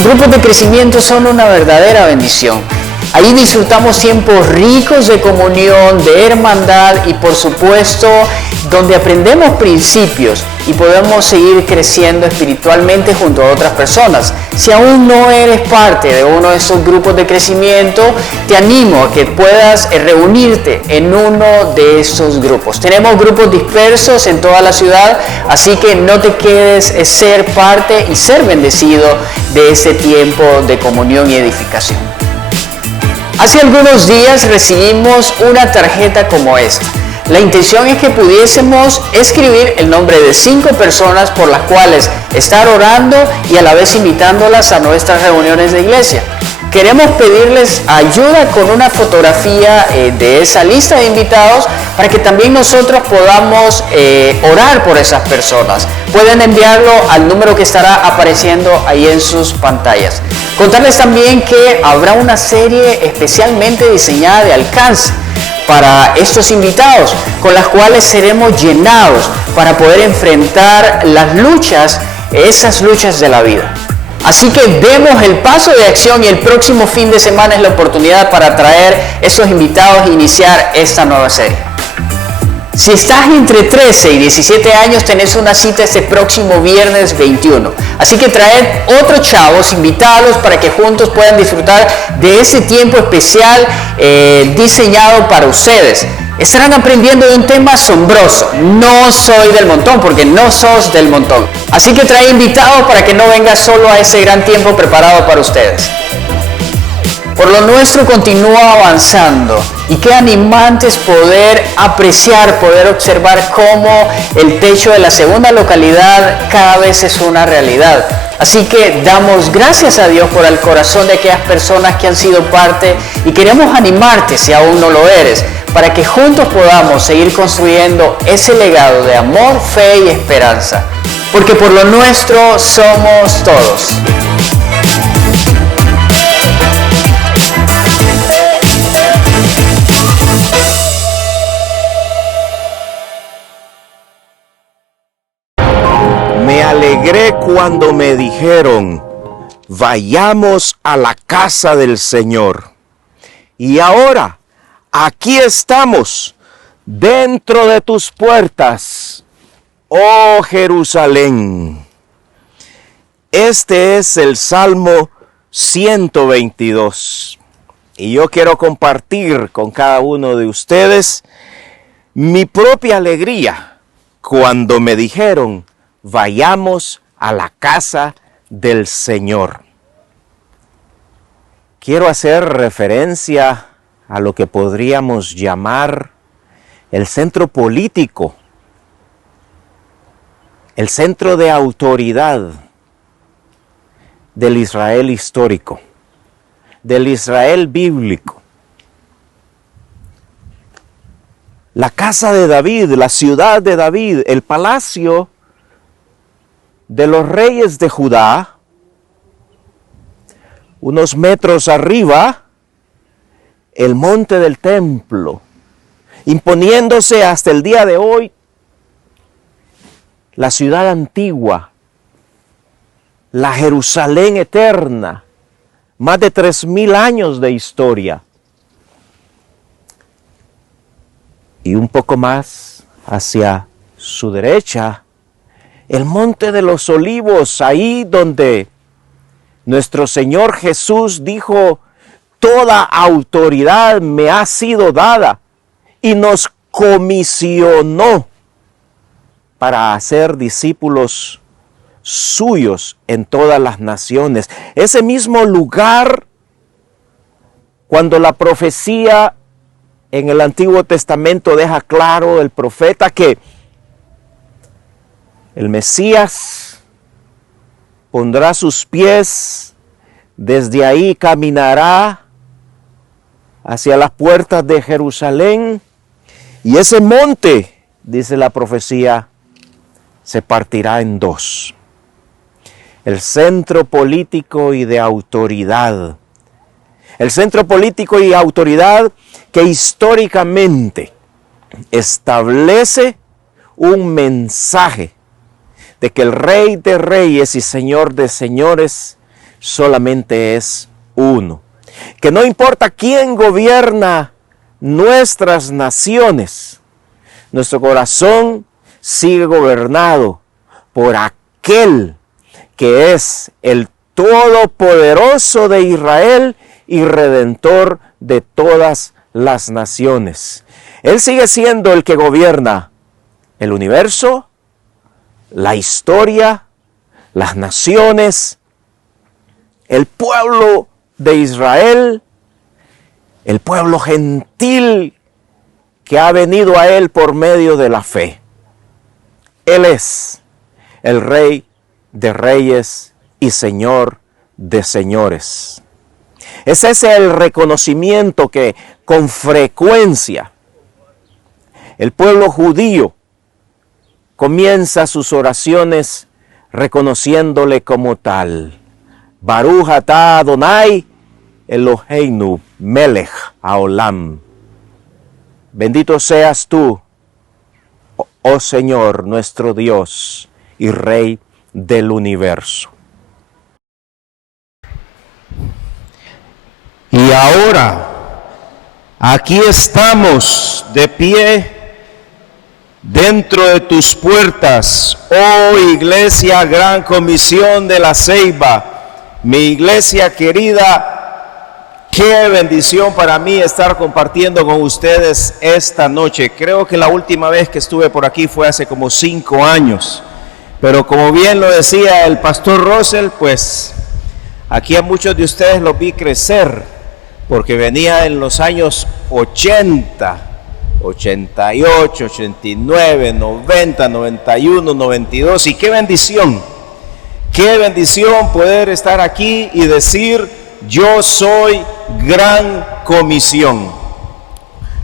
Los grupos de crecimiento son una verdadera bendición. Ahí disfrutamos tiempos ricos de comunión, de hermandad y por supuesto donde aprendemos principios y podemos seguir creciendo espiritualmente junto a otras personas. Si aún no eres parte de uno de esos grupos de crecimiento, te animo a que puedas reunirte en uno de esos grupos. Tenemos grupos dispersos en toda la ciudad, así que no te quedes ser parte y ser bendecido de este tiempo de comunión y edificación. Hace algunos días recibimos una tarjeta como esta. La intención es que pudiésemos escribir el nombre de 5 personas por las cuales estar orando y a la vez invitándolas a nuestras reuniones de iglesia. Queremos pedirles ayuda con una fotografía de esa lista de invitados para que también nosotros podamos orar por esas personas. Pueden enviarlo al número que estará apareciendo ahí en sus pantallas. Contarles también que habrá una serie especialmente diseñada de alcance para estos invitados, con las cuales seremos llenados para poder enfrentar las luchas, esas luchas de la vida. Así que demos el paso de acción y el próximo fin de semana es la oportunidad para traer esos invitados e iniciar esta nueva serie. Si estás entre 13 y 17 años, tenés una cita este próximo viernes 21. Así que traed otros chavos, invítalos para que juntos puedan disfrutar de ese tiempo especial diseñado para ustedes. Estarán aprendiendo de un tema asombroso. No soy del montón, porque no sos del montón. Así que trae invitados para que no vengas solo a ese gran tiempo preparado para ustedes. Por lo nuestro continúa avanzando y qué animante es poder apreciar, poder observar cómo el techo de la segunda localidad cada vez es una realidad. Así que damos gracias a Dios por el corazón de aquellas personas que han sido parte y queremos animarte si aún no lo eres, para que juntos podamos seguir construyendo ese legado de amor, fe y esperanza. Porque por lo nuestro somos todos. Me alegré cuando me dijeron, vayamos a la casa del Señor. Y ahora, aquí estamos, dentro de tus puertas, oh Jerusalén. Este es el Salmo 122. Y yo quiero compartir con cada uno de ustedes mi propia alegría cuando me dijeron, vayamos a la casa del Señor. Quiero hacer referencia a lo que podríamos llamar el centro político, el centro de autoridad del Israel histórico, del Israel bíblico. La casa de David, la ciudad de David, el palacio de los reyes de Judá, unos metros arriba, el monte del templo, imponiéndose hasta el día de hoy la ciudad antigua, la Jerusalén eterna, más de 3000 años de historia. Y un poco más hacia su derecha, el monte de los olivos, ahí donde nuestro Señor Jesús dijo, toda autoridad me ha sido dada y nos comisionó para hacer discípulos suyos en todas las naciones. Ese mismo lugar, cuando la profecía en el Antiguo Testamento deja claro el profeta que el Mesías pondrá sus pies, desde ahí caminará hacia las puertas de Jerusalén, y ese monte, dice la profecía, se partirá en dos. El centro político y de autoridad. El centro político y autoridad que históricamente establece un mensaje de que el Rey de Reyes y Señor de Señores solamente es uno. Que no importa quién gobierna nuestras naciones, nuestro corazón sigue gobernado por aquel que es el Todopoderoso de Israel y Redentor de todas las naciones. Él sigue siendo el que gobierna el universo, la historia, las naciones, el pueblo de Israel, el pueblo gentil que ha venido a Él por medio de la fe. Él es el Rey de Reyes y Señor de señores. Ese es el reconocimiento que con frecuencia el pueblo judío comienza sus oraciones reconociéndole como tal. Baruch atah Adonai Eloheinu melech haolam. Bendito seas tú, oh Señor, nuestro Dios y Rey del universo. Y ahora, aquí estamos de pie dentro de tus puertas, oh Iglesia Gran Comisión de la Ceiba, mi iglesia querida. Qué bendición para mí estar compartiendo con ustedes esta noche. Creo que la última vez que estuve por aquí fue hace como 5 años, pero como bien lo decía el pastor Russell, pues aquí a muchos de ustedes los vi crecer, porque venía en los años 80, 88, 89, 90, 91, 92, y qué bendición poder estar aquí y decir: yo soy Gran Comisión.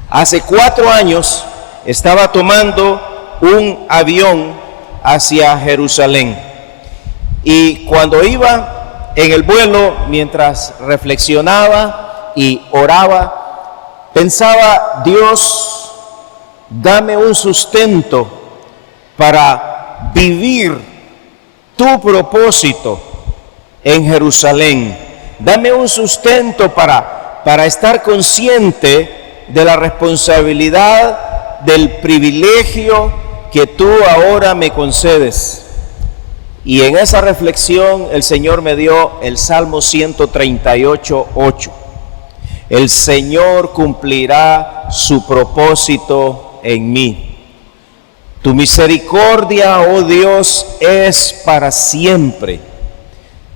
Hace 4 años estaba tomando un avión hacia Jerusalén, y cuando iba en el vuelo, mientras reflexionaba y oraba, pensaba: Dios, dame un sustento para vivir tu propósito en Jerusalén. Dame un sustento para estar consciente de la responsabilidad, del privilegio que tú ahora me concedes. Y en esa reflexión el Señor me dio el Salmo 138:8. El Señor cumplirá su propósito en mí. Tu misericordia, oh Dios, es para siempre.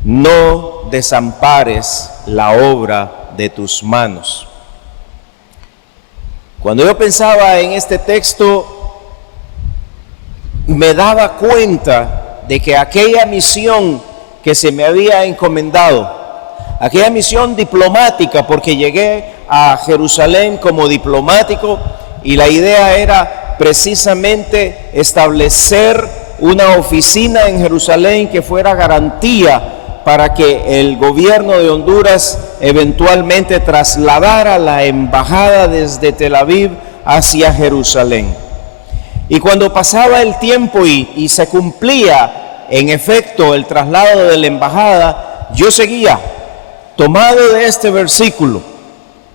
No desampares la obra de tus manos. Cuando yo pensaba en este texto, me daba cuenta de que aquella misión que se me había encomendado, aquella misión diplomática, porque llegué a Jerusalén como diplomático y la idea era precisamente establecer una oficina en Jerusalén que fuera garantía para que el gobierno de Honduras eventualmente trasladara la embajada desde Tel Aviv hacia Jerusalén. Y cuando pasaba el tiempo y se cumplía en efecto el traslado de la embajada, yo seguía tomado de este versículo,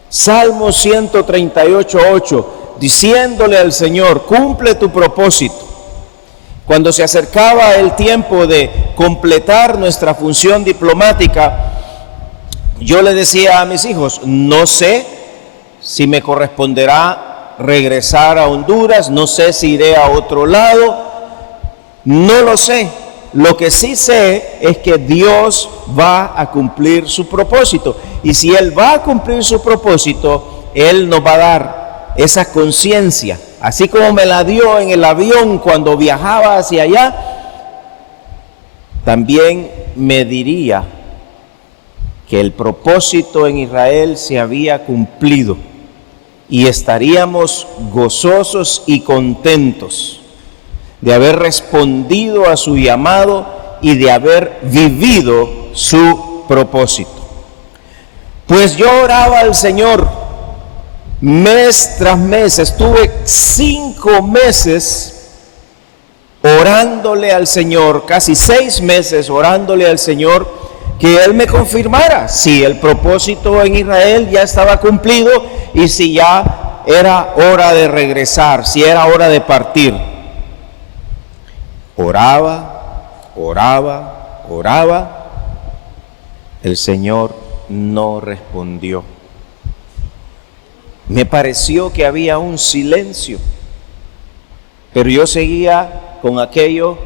Salmo 138:8, diciéndole al Señor: cumple tu propósito. Cuando se acercaba el tiempo de completar nuestra función diplomática, yo le decía a mis hijos: no sé si me corresponderá regresar a Honduras, no sé si iré a otro lado, no lo sé. Lo que sí sé es que Dios va a cumplir su propósito, y si Él va a cumplir su propósito, Él nos va a dar esa conciencia, así como me la dio en el avión cuando viajaba hacia allá. También me diría que el propósito en Israel se había cumplido y estaríamos gozosos y contentos de haber respondido a su llamado y de haber vivido su propósito. Pues yo oraba al Señor mes tras mes. Estuve 5 meses orándole al Señor, casi 6 meses orándole al Señor, que Él me confirmara si el propósito en Israel ya estaba cumplido y si ya era hora de regresar, si era hora de partir. Oraba, oraba, oraba. El Señor no respondió. Me pareció que había un silencio, pero yo seguía con aquello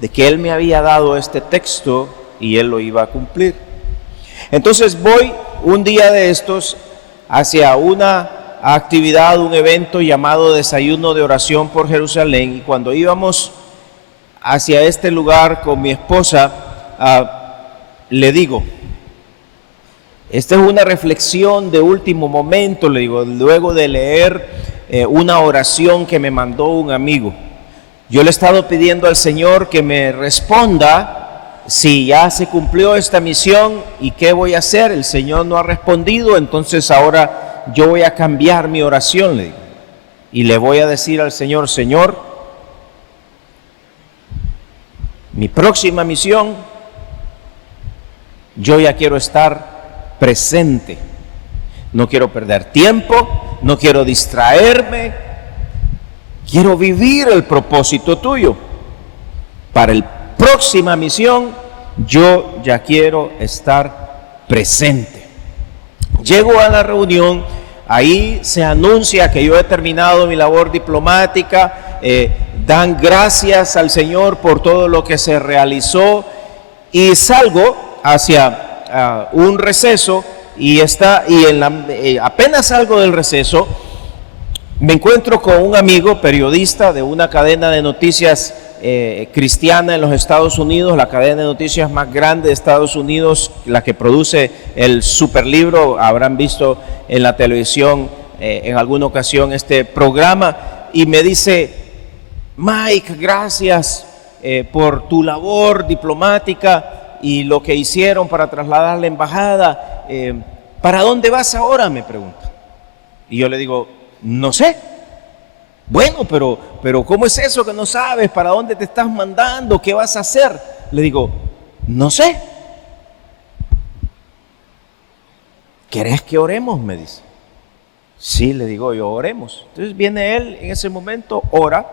de que Él me había dado este texto y Él lo iba a cumplir. Entonces voy un día de estos hacia una actividad, un evento llamado Desayuno de Oración por Jerusalén, y cuando íbamos hacia este lugar con mi esposa, le digo, esta es una reflexión de último momento, le digo, luego de leer una oración que me mandó un amigo. Yo le he estado pidiendo al Señor que me responda si ya se cumplió esta misión y qué voy a hacer. El Señor no ha respondido, entonces ahora yo voy a cambiar mi oración, le digo. Y le voy a decir al Señor, Señor, mi próxima misión, yo ya quiero estar presente. No quiero perder tiempo, no quiero distraerme, quiero vivir el propósito tuyo. Para la próxima misión, yo ya quiero estar presente. Llego a la reunión, ahí se anuncia que yo he terminado mi labor diplomática, dan gracias al Señor por todo lo que se realizó y salgo hacia un receso y apenas salgo del receso, me encuentro con un amigo periodista de una cadena de noticias cristiana en los Estados Unidos, la cadena de noticias más grande de Estados Unidos, la que produce el Superlibro. Habrán visto en la televisión en alguna ocasión este programa, y me dice, Mike, gracias por tu labor diplomática y lo que hicieron para trasladar la embajada. ¿Para dónde vas ahora?, me pregunta. Y yo le digo, no sé. Bueno, pero ¿cómo es eso que no sabes? ¿Para dónde te estás mandando? ¿Qué vas a hacer? Le digo, no sé. ¿Querés que oremos?, me dice. Sí, le digo yo, oremos. Entonces viene él en ese momento, ora,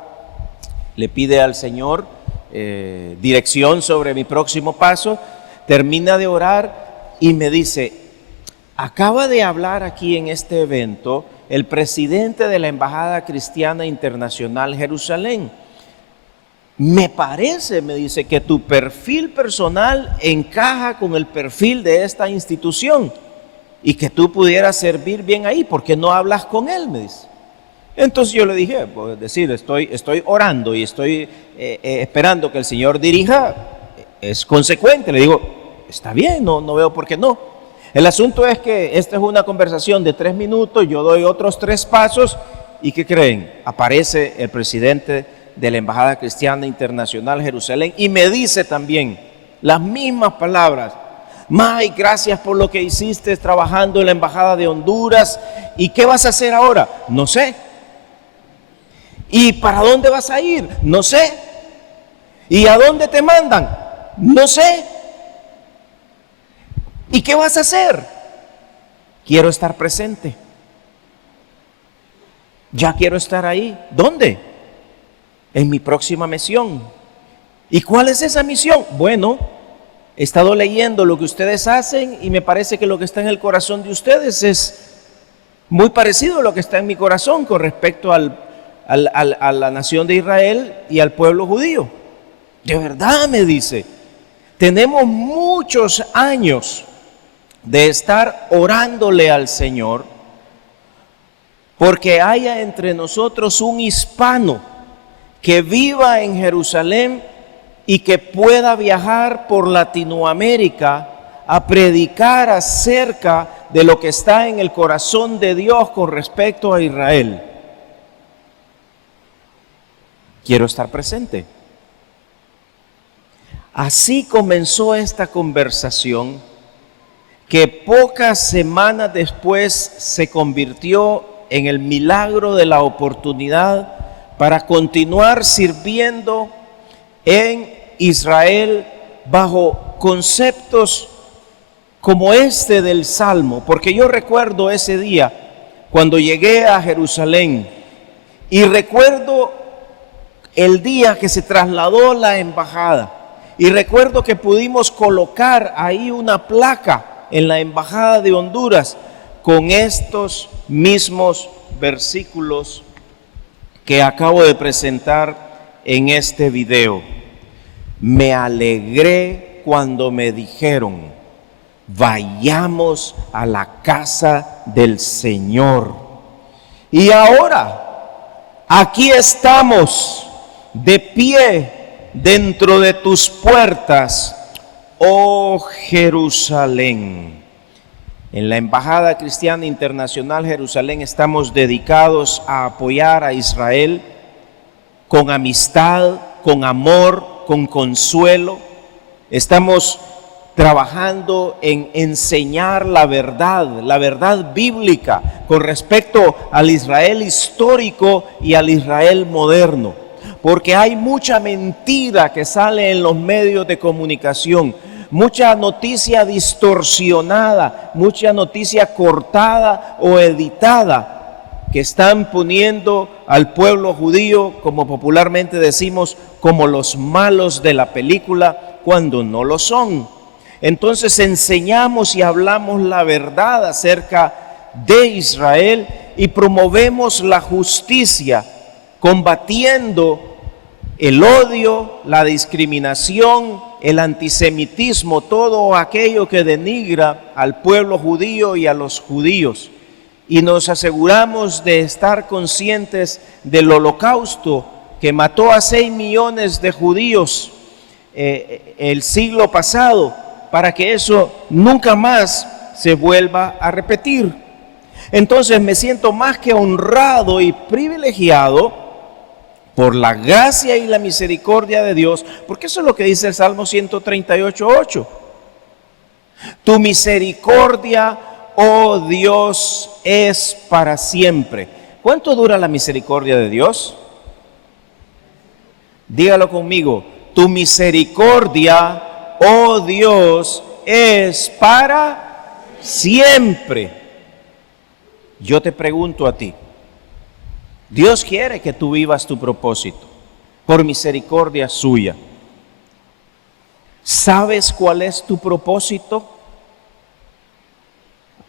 le pide al Señor dirección sobre mi próximo paso, termina de orar y me dice, acaba de hablar aquí en este evento el presidente de la Embajada Cristiana Internacional Jerusalén. Me parece, me dice, que tu perfil personal encaja con el perfil de esta institución y que tú pudieras servir bien ahí. ¿Por qué no hablas con él?, me dice. Entonces yo le dije, pues decir, estoy orando y estoy esperando que el Señor dirija, es consecuente. Le digo, está bien, no veo por qué no. El asunto es que esta es una conversación de 3 minutos, yo doy otros 3 pasos, ¿y qué creen? Aparece el presidente de la Embajada Cristiana Internacional Jerusalén y me dice también las mismas palabras. Mike, gracias por lo que hiciste trabajando en la Embajada de Honduras. ¿Y qué vas a hacer ahora? No sé. ¿Y para dónde vas a ir? No sé. ¿Y a dónde te mandan? No sé. ¿Y qué vas a hacer? Quiero estar presente. Ya quiero estar ahí. ¿Dónde? En mi próxima misión. ¿Y cuál es esa misión? Bueno, he estado leyendo lo que ustedes hacen y me parece que lo que está en el corazón de ustedes es muy parecido a lo que está en mi corazón con respecto a la nación de Israel y al pueblo judío. De verdad, me dice, tenemos muchos años de estar orándole al Señor porque haya entre nosotros un hispano que viva en Jerusalén y que pueda viajar por Latinoamérica a predicar acerca de lo que está en el corazón de Dios con respecto a Israel. Quiero estar presente. Así comenzó esta conversación que pocas semanas después se convirtió en el milagro de la oportunidad para continuar sirviendo en Israel bajo conceptos como este del Salmo, porque yo recuerdo ese día cuando llegué a Jerusalén y recuerdo el día que se trasladó la embajada y recuerdo que pudimos colocar ahí una placa en la embajada de Honduras con estos mismos versículos que acabo de presentar en este video. Me alegré cuando me dijeron: vayamos a la casa del Señor. Y ahora, aquí estamos, de pie dentro de tus puertas, oh Jerusalén. En la Embajada Cristiana Internacional Jerusalén estamos dedicados a apoyar a Israel con amistad, con amor, con consuelo. Estamos trabajando en enseñar la verdad bíblica con respecto al Israel histórico y al Israel moderno. Porque hay mucha mentira que sale en los medios de comunicación, mucha noticia distorsionada, mucha noticia cortada o editada que están poniendo al pueblo judío, como popularmente decimos, como los malos de la película, cuando no lo son. Entonces enseñamos y hablamos la verdad acerca de Israel y promovemos la justicia, combatiendo el odio, la discriminación, el antisemitismo, todo aquello que denigra al pueblo judío y a los judíos. Y nos aseguramos de estar conscientes del holocausto que mató a 6 millones de judíos el siglo pasado, para que eso nunca más se vuelva a repetir. Entonces me siento más que honrado y privilegiado por la gracia y la misericordia de Dios, porque eso es lo que dice el Salmo 138:8. Tu misericordia, oh Dios, es para siempre. ¿Cuánto dura la misericordia de Dios? Dígalo conmigo. Tu misericordia, oh Dios, es para siempre. Yo te pregunto a ti, Dios quiere que tú vivas tu propósito por misericordia suya. ¿Sabes cuál es tu propósito?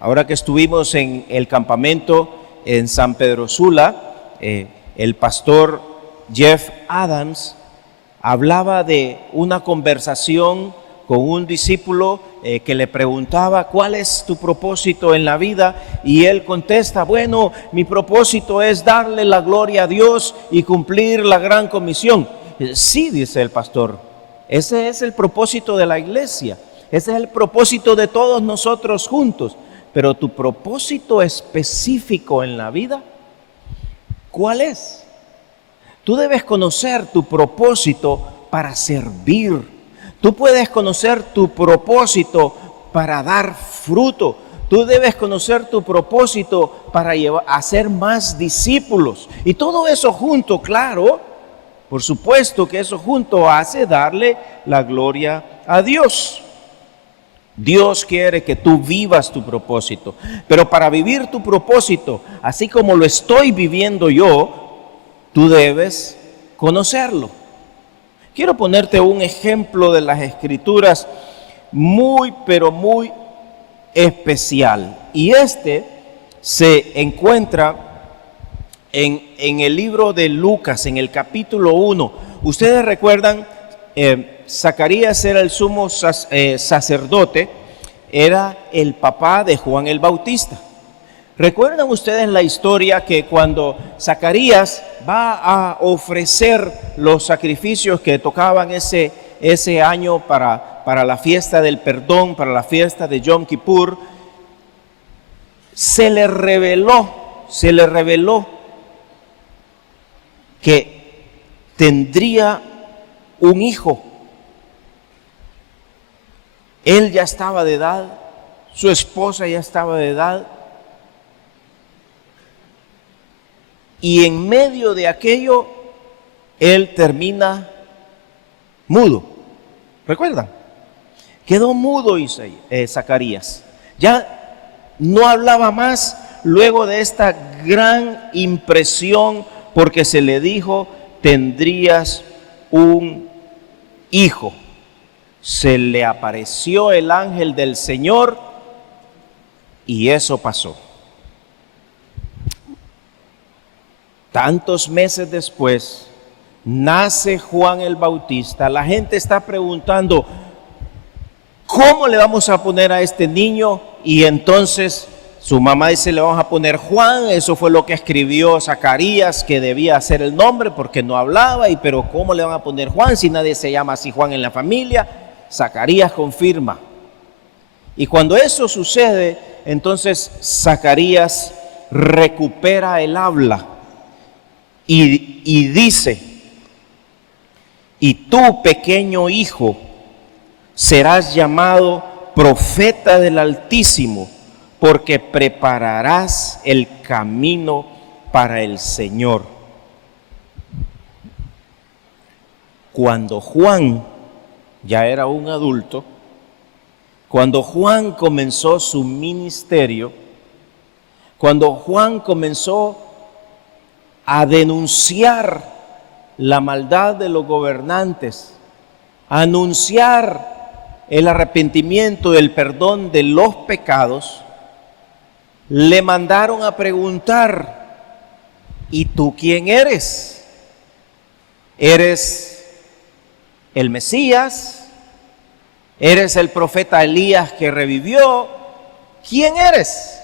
Ahora que estuvimos en el campamento en San Pedro Sula, el pastor Jeff Adams hablaba de una conversación con un discípulo que le preguntaba: ¿cuál es tu propósito en la vida? Y él contesta: bueno, mi propósito es darle la gloria a Dios y cumplir la gran comisión. Sí, dice el pastor, ese es el propósito de la iglesia, ese es el propósito de todos nosotros juntos, pero tu propósito específico en la vida, ¿cuál es? Tú debes conocer tu propósito para servir. Tú puedes conocer tu propósito para dar fruto. Tú debes conocer tu propósito para hacer más discípulos. Y todo eso junto, claro, por supuesto que eso junto hace darle la gloria a Dios. Dios quiere que tú vivas tu propósito. Pero para vivir tu propósito, así como lo estoy viviendo yo, tú debes conocerlo. Quiero ponerte un ejemplo de las Escrituras muy, pero muy especial. Y este se encuentra en el libro de Lucas, en el capítulo 1. Ustedes recuerdan, Zacarías era el sumo sacerdote, era el papá de Juan el Bautista. ¿Recuerdan ustedes la historia que cuando Zacarías va a ofrecer los sacrificios que tocaban ese año para la fiesta del perdón, para la fiesta de Yom Kippur, se le reveló que tendría un hijo? Él ya estaba de edad, su esposa ya estaba de edad, y en medio de aquello, él termina mudo. ¿Recuerdan? Quedó mudo Zacarías. Ya no hablaba más luego de esta gran impresión, porque se le dijo: tendrías un hijo. Se le apareció el ángel del Señor y eso pasó. Tantos meses después, nace Juan el Bautista. La gente está preguntando: ¿cómo le vamos a poner a este niño? Y entonces su mamá dice: le vamos a poner Juan. Eso fue lo que escribió Zacarías, que debía ser el nombre porque no hablaba. Pero ¿cómo le van a poner Juan si nadie se llama así Juan en la familia? Zacarías confirma. Y cuando eso sucede, entonces Zacarías recupera el habla y dice: y tú, pequeño hijo, serás llamado profeta del Altísimo, porque prepararás el camino para el Señor. Cuando Juan ya era un adulto, cuando Juan comenzó su ministerio, cuando Juan comenzó a denunciar la maldad de los gobernantes, a anunciar el arrepentimiento, el perdón de los pecados, le mandaron a preguntar: ¿y tú quién eres? ¿Eres el Mesías? ¿Eres el profeta Elías que revivió? ¿Quién eres?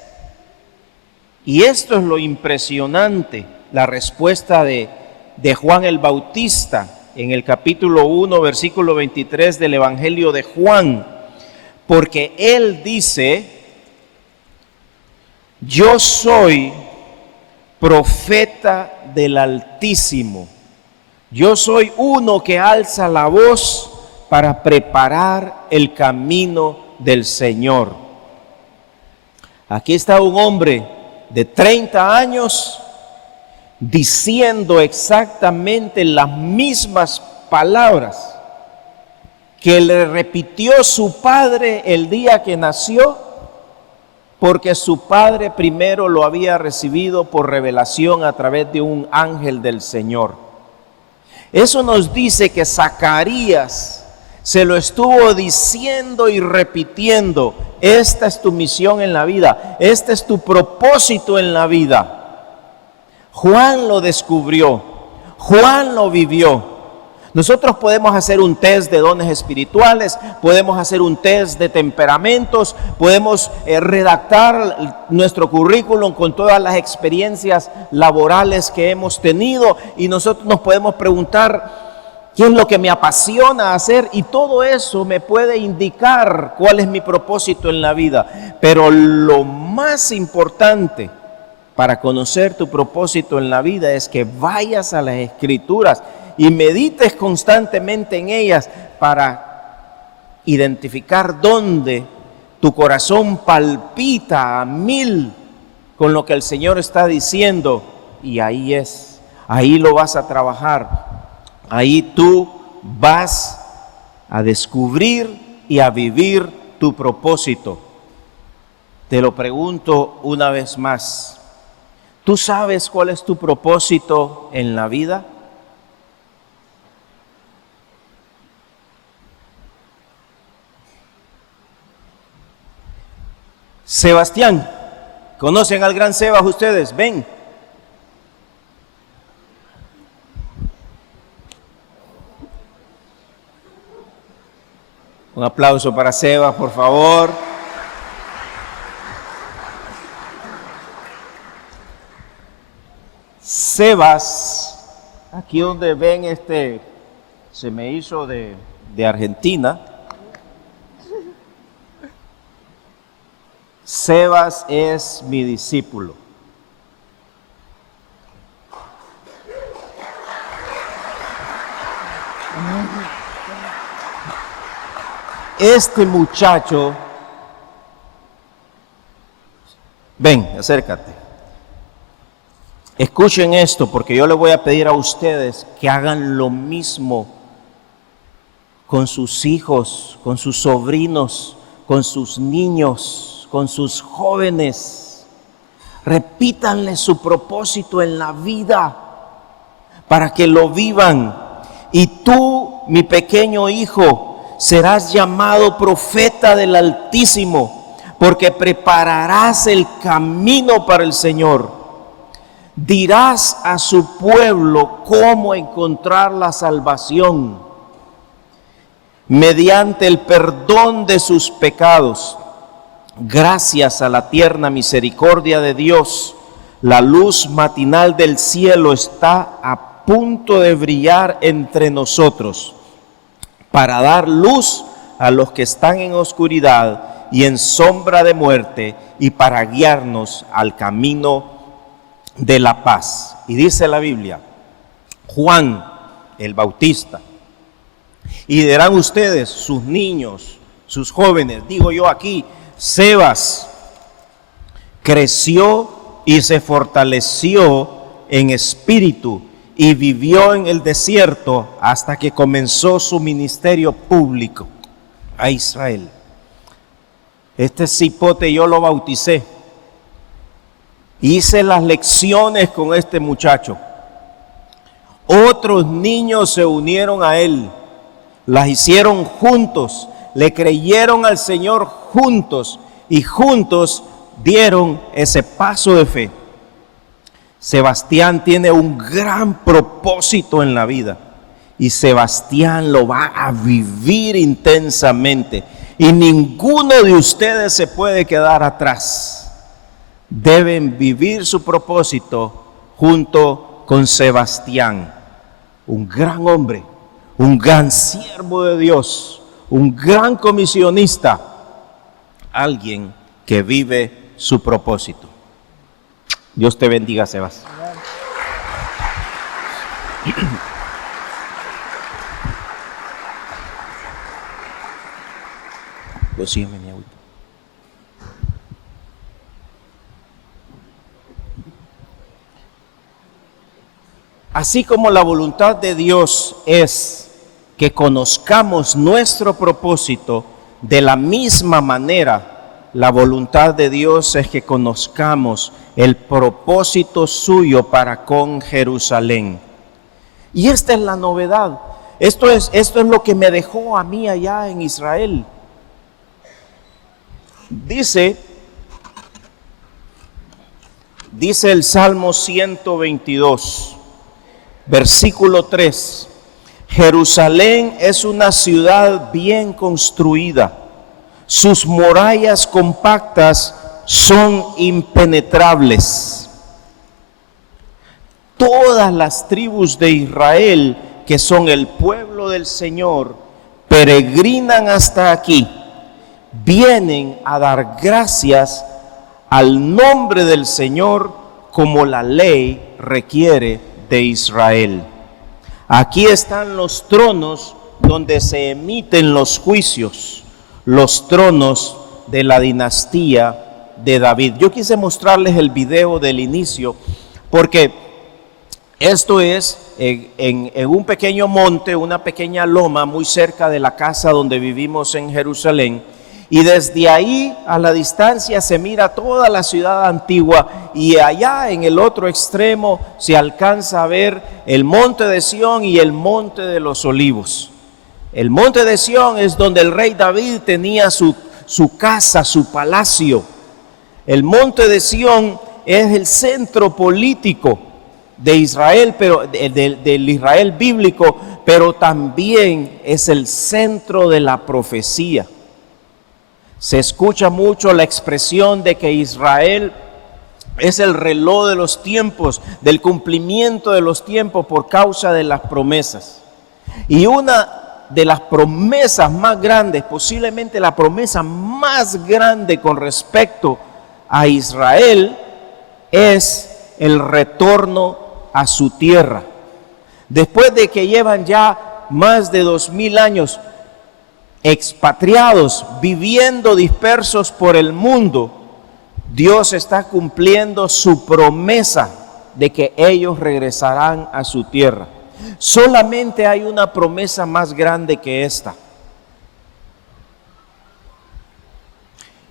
Y esto es lo impresionante, la respuesta de Juan el Bautista en el capítulo 1, versículo 23 del Evangelio de Juan, porque él dice: yo soy profeta del Altísimo, yo soy uno que alza la voz para preparar el camino del Señor. Aquí está un hombre de 30 años diciendo exactamente las mismas palabras que le repitió su padre el día que nació, porque su padre primero lo había recibido por revelación a través de un ángel del Señor. Eso nos dice que Zacarías se lo estuvo diciendo y repitiendo: esta es tu misión en la vida, este es tu propósito en la vida. Juan lo descubrió, Juan lo vivió. Nosotros podemos hacer un test de dones espirituales, podemos hacer un test de temperamentos, podemos redactar nuestro currículum con todas las experiencias laborales que hemos tenido, y nosotros nos podemos preguntar: ¿qué es lo que me apasiona hacer? Y todo eso me puede indicar cuál es mi propósito en la vida. Pero lo más importante para conocer tu propósito en la vida es que vayas a las Escrituras y medites constantemente en ellas para identificar dónde tu corazón palpita a 1000 con lo que el Señor está diciendo. Y ahí es, ahí lo vas a trabajar, ahí tú vas a descubrir y a vivir tu propósito. Te lo pregunto una vez más: ¿tú sabes cuál es tu propósito en la vida? Sebastián, ¿conocen al gran Sebas ustedes? Ven. Un aplauso para Sebas, por favor. Sebas, aquí donde ven se me hizo de Argentina. Sebas es mi discípulo. Este muchacho, ven, acércate. Escuchen esto, porque yo le voy a pedir a ustedes que hagan lo mismo con sus hijos, con sus sobrinos, con sus niños, con sus jóvenes. Repítanle su propósito en la vida para que lo vivan. Y tú, mi pequeño hijo, serás llamado profeta del Altísimo, porque prepararás el camino para el Señor. Dirás a su pueblo cómo encontrar la salvación mediante el perdón de sus pecados. Gracias a la tierna misericordia de Dios, la luz matinal del cielo está a punto de brillar entre nosotros para dar luz a los que están en oscuridad y en sombra de muerte, y para guiarnos al camino de la paz. Y dice la Biblia, Juan el Bautista, y dirán ustedes, sus niños, sus jóvenes, digo yo aquí, Sebas creció y se fortaleció en espíritu y vivió en el desierto hasta que comenzó su ministerio público a Israel. Este cipote yo lo bauticé. Hice las lecciones con este muchacho. Otros niños se unieron a él. Las hicieron juntos. Le creyeron al Señor juntos. Y juntos dieron ese paso de fe. Sebastián tiene un gran propósito en la vida. Y Sebastián lo va a vivir intensamente. Y ninguno de ustedes se puede quedar atrás. Deben vivir su propósito junto con Sebastián, un gran hombre, un gran siervo de Dios, un gran comisionista, alguien que vive su propósito. Dios te bendiga, Sebas. Sígueme, mi agüita. Así como la voluntad de Dios es que conozcamos nuestro propósito, de la misma manera la voluntad de Dios es que conozcamos el propósito suyo para con Jerusalén. Y esta es la novedad. Esto es lo que me dejó a mí allá en Israel. Dice el Salmo 122, versículo 3, Jerusalén es una ciudad bien construida, sus murallas compactas son impenetrables. Todas las tribus de Israel, que son el pueblo del Señor, peregrinan hasta aquí. Vienen a dar gracias al nombre del Señor como la ley requiere de Israel. Aquí están los tronos donde se emiten los juicios, los tronos de la dinastía de David. Yo quise mostrarles el video del inicio porque esto es en un pequeño monte, una pequeña loma muy cerca de la casa donde vivimos en Jerusalén. Y desde ahí a la distancia se mira toda la ciudad antigua, y allá en el otro extremo se alcanza a ver el monte de Sión y el monte de los Olivos. El monte de Sión es donde el rey David tenía su casa, su palacio. El monte de Sión es el centro político de Israel, pero del Israel bíblico, pero también es el centro de la profecía. Se escucha mucho la expresión de que Israel es el reloj de los tiempos, del cumplimiento de los tiempos por causa de las promesas. Y una de las promesas más grandes, posiblemente la promesa más grande con respecto a Israel, es el retorno a su tierra. Después de que llevan ya más de 2000 años expatriados, viviendo dispersos por el mundo, Dios está cumpliendo su promesa de que ellos regresarán a su tierra. Solamente hay una promesa más grande que esta.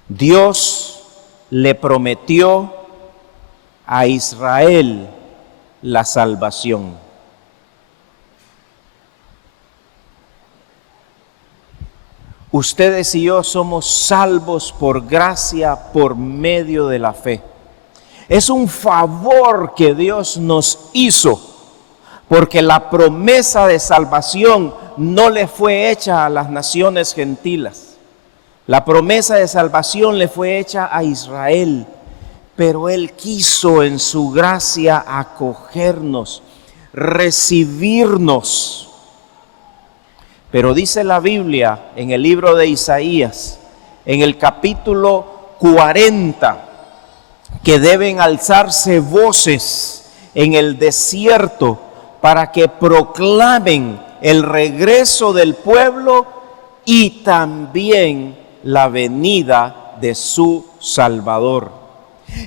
Dios le prometió a Israel la salvación. Ustedes y yo somos salvos por gracia por medio de la fe. Es un favor que Dios nos hizo, porque la promesa de salvación no le fue hecha a las naciones gentiles. La promesa de salvación le fue hecha a Israel, pero Él quiso en su gracia acogernos, recibirnos. Pero dice la Biblia en el libro de Isaías, en el capítulo 40, que deben alzarse voces en el desierto para que proclamen el regreso del pueblo y también la venida de su Salvador.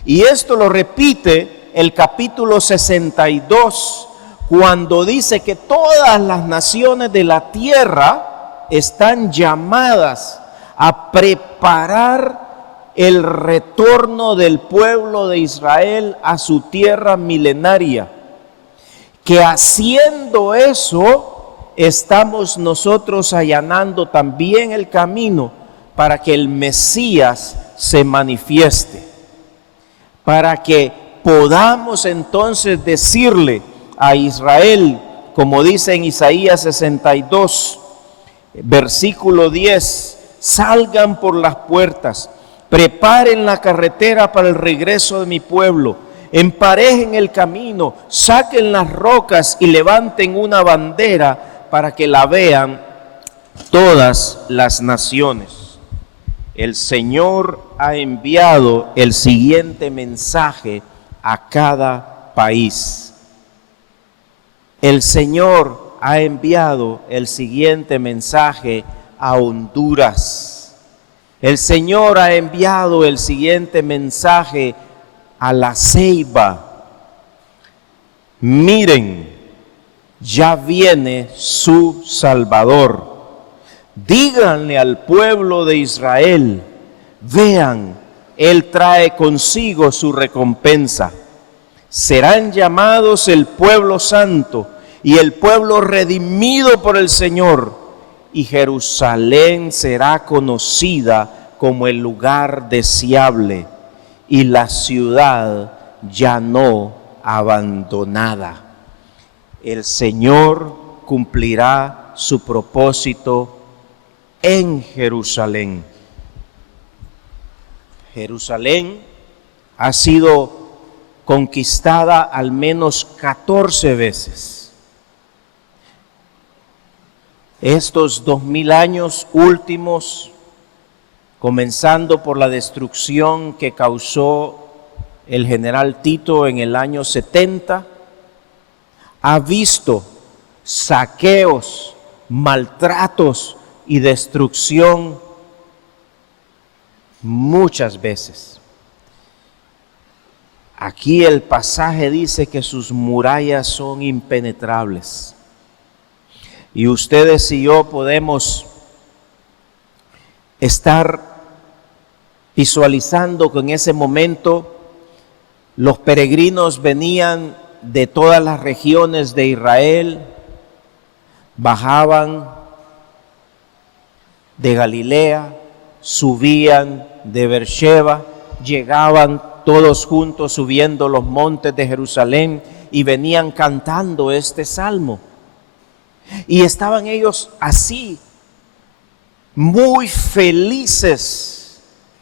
Y esto lo repite el capítulo 62, cuando dice que todas las naciones de la tierra están llamadas a preparar el retorno del pueblo de Israel a su tierra milenaria. Que haciendo eso, estamos nosotros allanando también el camino para que el Mesías se manifieste. Para que podamos entonces decirle a Israel, como dice en Isaías 62, versículo 10, salgan por las puertas, preparen la carretera para el regreso de mi pueblo, emparejen el camino, saquen las rocas y levanten una bandera para que la vean todas las naciones. El Señor ha enviado el siguiente mensaje a cada país. El Señor ha enviado el siguiente mensaje a Honduras. El Señor ha enviado el siguiente mensaje a La Ceiba. Miren, ya viene su Salvador. Díganle al pueblo de Israel, vean, Él trae consigo su recompensa. Serán llamados el pueblo santo y el pueblo redimido por el Señor, y Jerusalén será conocida como el lugar deseable y la ciudad ya no abandonada. El Señor cumplirá su propósito en Jerusalén. Jerusalén ha sido conquistada al menos 14 veces. Estos 2000 años últimos, comenzando por la destrucción que causó el general Tito en el año 70, ha visto saqueos, maltratos y destrucción muchas veces. Aquí el pasaje dice que sus murallas son impenetrables. Y ustedes y yo podemos estar visualizando que en ese momento los peregrinos venían de todas las regiones de Israel, bajaban de Galilea, subían de Beersheba, llegaban todos juntos subiendo los montes de Jerusalén y venían cantando este salmo. Y estaban ellos así, muy felices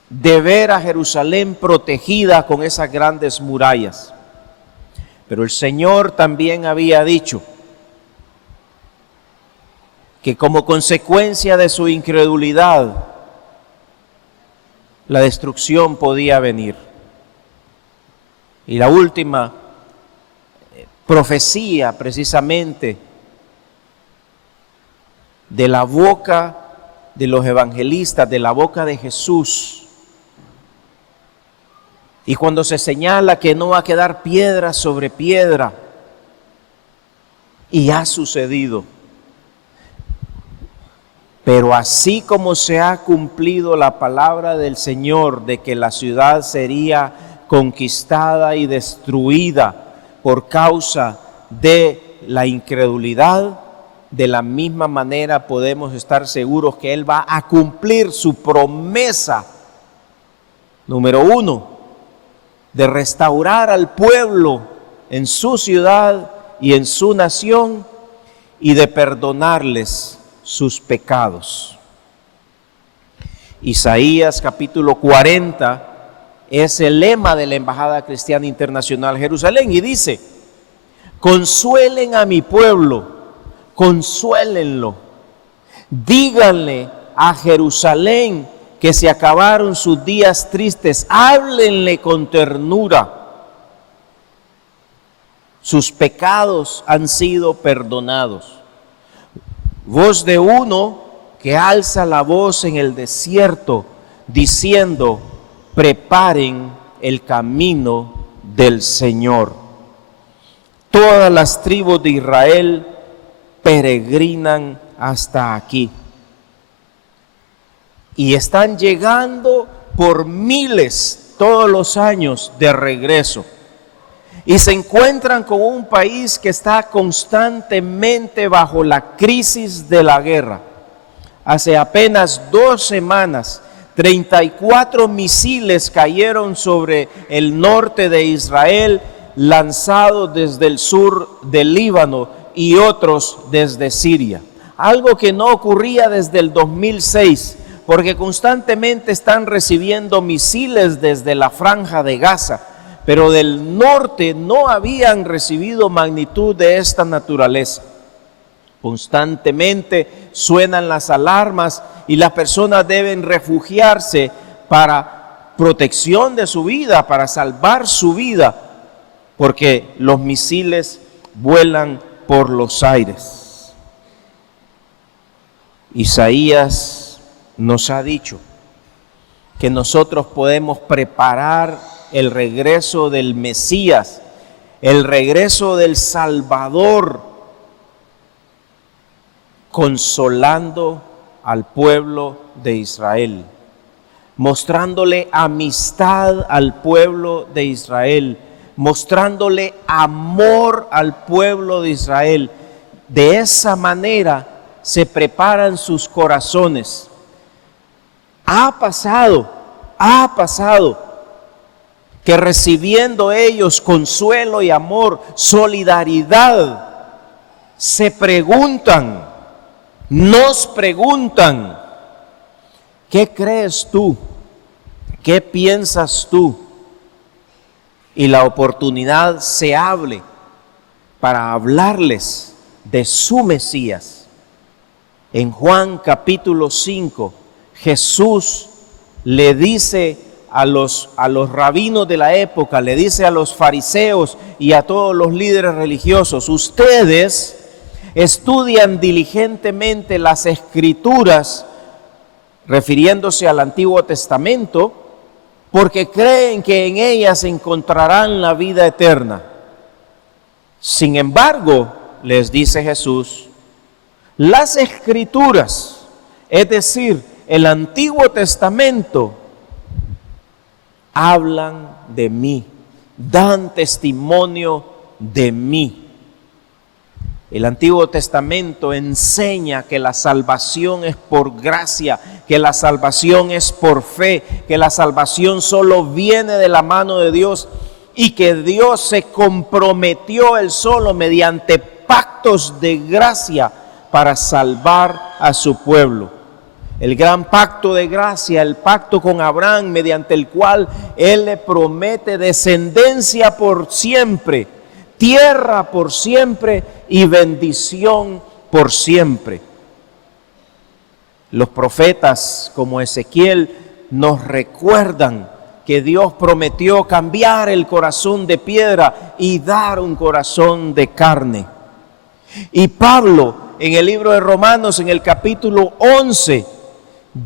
de ver a Jerusalén protegida con esas grandes murallas. Pero el Señor también había dicho que como consecuencia de su incredulidad, la destrucción podía venir. Y la última profecía precisamente de la boca de los evangelistas, de la boca de Jesús. Y cuando se señala que no va a quedar piedra sobre piedra, Y ha sucedido. Pero así como se ha cumplido la palabra del Señor de que la ciudad sería conquistada y destruida por causa de la incredulidad, de la misma manera podemos estar seguros que Él va a cumplir su promesa, número 1, de restaurar al pueblo en su ciudad y en su nación y de perdonarles sus pecados. Isaías capítulo 40 es el lema de la Embajada Cristiana Internacional Jerusalén y dice: consuelen a mi pueblo, consuélenlo, díganle a Jerusalén que se acabaron sus días tristes, háblenle con ternura. Sus pecados han sido perdonados. Voz de uno que alza la voz en el desierto, diciendo: preparen el camino del Señor. Todas las tribus de Israel peregrinan hasta aquí. Y están llegando por miles todos los años de regreso. Y se encuentran con un país que está constantemente bajo la crisis de la guerra. Hace apenas 2 semanas, 34 misiles cayeron sobre el norte de Israel, lanzados desde el sur del Líbano y otros desde Siria. Algo que no ocurría desde el 2006, porque constantemente están recibiendo misiles desde la franja de Gaza, pero del norte no habían recibido magnitud de esta naturaleza. Constantemente suenan las alarmas y las personas deben refugiarse para protección de su vida, para salvar su vida, porque los misiles vuelan por los aires. Isaías nos ha dicho que nosotros podemos preparar el regreso del Mesías, el regreso del Salvador, consolando al pueblo de Israel, mostrándole amistad al pueblo de Israel, mostrándole amor al pueblo de Israel. De esa manera se preparan sus corazones. Ha pasado que recibiendo ellos consuelo y amor, solidaridad, nos preguntan: ¿qué crees tú? ¿Qué piensas tú? Y la oportunidad se abre para hablarles de su Mesías. En Juan capítulo 5, Jesús le dice a los rabinos de la época, le dice a los fariseos y a todos los líderes religiosos: ustedes estudian diligentemente las Escrituras, refiriéndose al Antiguo Testamento, porque creen que en ellas encontrarán la vida eterna. Sin embargo, les dice Jesús, las Escrituras, es decir, el Antiguo Testamento, hablan de mí, dan testimonio de mí. El Antiguo Testamento enseña que la salvación es por gracia, que la salvación es por fe, que la salvación solo viene de la mano de Dios y que Dios se comprometió Él solo mediante pactos de gracia para salvar a su pueblo. El gran pacto de gracia, el pacto con Abraham, mediante el cual Él le promete descendencia por siempre, tierra por siempre y bendición por siempre. Los profetas como Ezequiel nos recuerdan que Dios prometió cambiar el corazón de piedra y dar un corazón de carne. Y Pablo en el libro de Romanos, en el capítulo 11,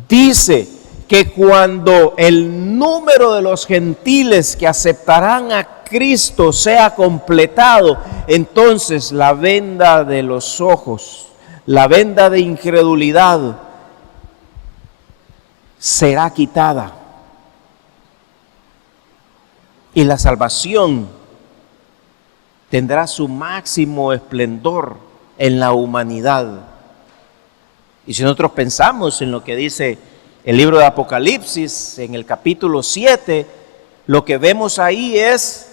dice que cuando el número de los gentiles que aceptarán a Cristo sea completado, entonces la venda de los ojos, la venda de incredulidad será quitada. Y la salvación tendrá su máximo esplendor en la humanidad. Y si nosotros pensamos en lo que dice el libro de Apocalipsis, en el capítulo 7, lo que vemos ahí es